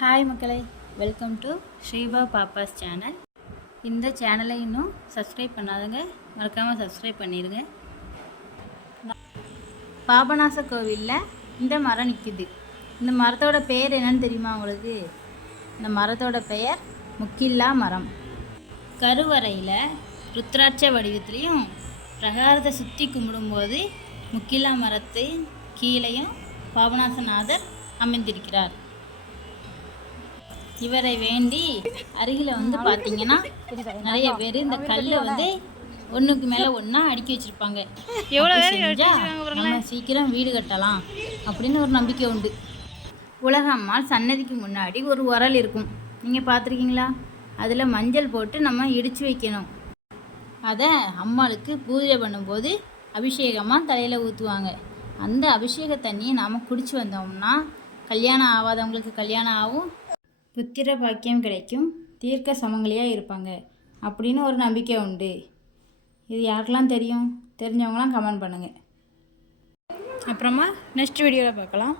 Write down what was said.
Hi மக்களை. Welcome to ஸ்ரீபா பாப்பாஸ் சேனல் இந்த சேனலை இன்னும் சப்ஸ்கிரைப் பண்ணாதவங்க மறக்காமல் சப்ஸ்கிரைப் பண்ணிடுங்க. பாபநாச கோவிலில் இந்த மரம் நிற்குது இந்த மரத்தோட பெயர் என்னன்னு தெரியுமா உங்களுக்கு? இந்த மரத்தோட பெயர் முக்கில்லா மரம். கருவறையில் ருத்ராட்ச வடிவத்துலேயும் பிரகாரத்தை சுற்றி கும்பிடும்போது முக்கில்லா மரத்து கீழேயும் பாபநாசநாதர் அமைந்திருக்கிறார். இவரை வேண்டி அருகில் வந்து பார்த்தீங்கன்னா நிறைய பேர் இந்த கல்லை வந்து ஒன்றுக்கு மேலே ஒன்றா அடுக்கி வச்சுருப்பாங்க. எவ்வளோ நம்ம சீக்கிரம் வீடு கட்டலாம் அப்படின்னு ஒரு நம்பிக்கை உண்டு. உலக அம்மாள் சன்னதிக்கு முன்னாடி ஒரு உரல் இருக்கும். நீங்கள் பார்த்துருக்கீங்களா? அதில் மஞ்சள் போட்டு நம்ம இடித்து வைக்கணும். அதை அம்மாளுக்கு பூஜை பண்ணும்போது அபிஷேகமாக தலையில் ஊற்றுவாங்க அந்த அபிஷேக தண்ணியை நாம் குடிச்சு வந்தோம்னா கல்யாணம் ஆகாதவங்களுக்கு கல்யாணம் ஆகும். புத்திர பாக்கியம் கிடைக்கும். தீர்க்க சமங்கலியாக இருப்பாங்க. அப்படின்னு ஒரு நம்பிக்கை உண்டு. இது யாருக்கெல்லாம் தெரியும்? தெரிஞ்சவங்களாம் கமெண்ட் பண்ணுங்கள் அப்புறமா நெக்ஸ்ட் வீடியோவில் பார்க்கலாம்.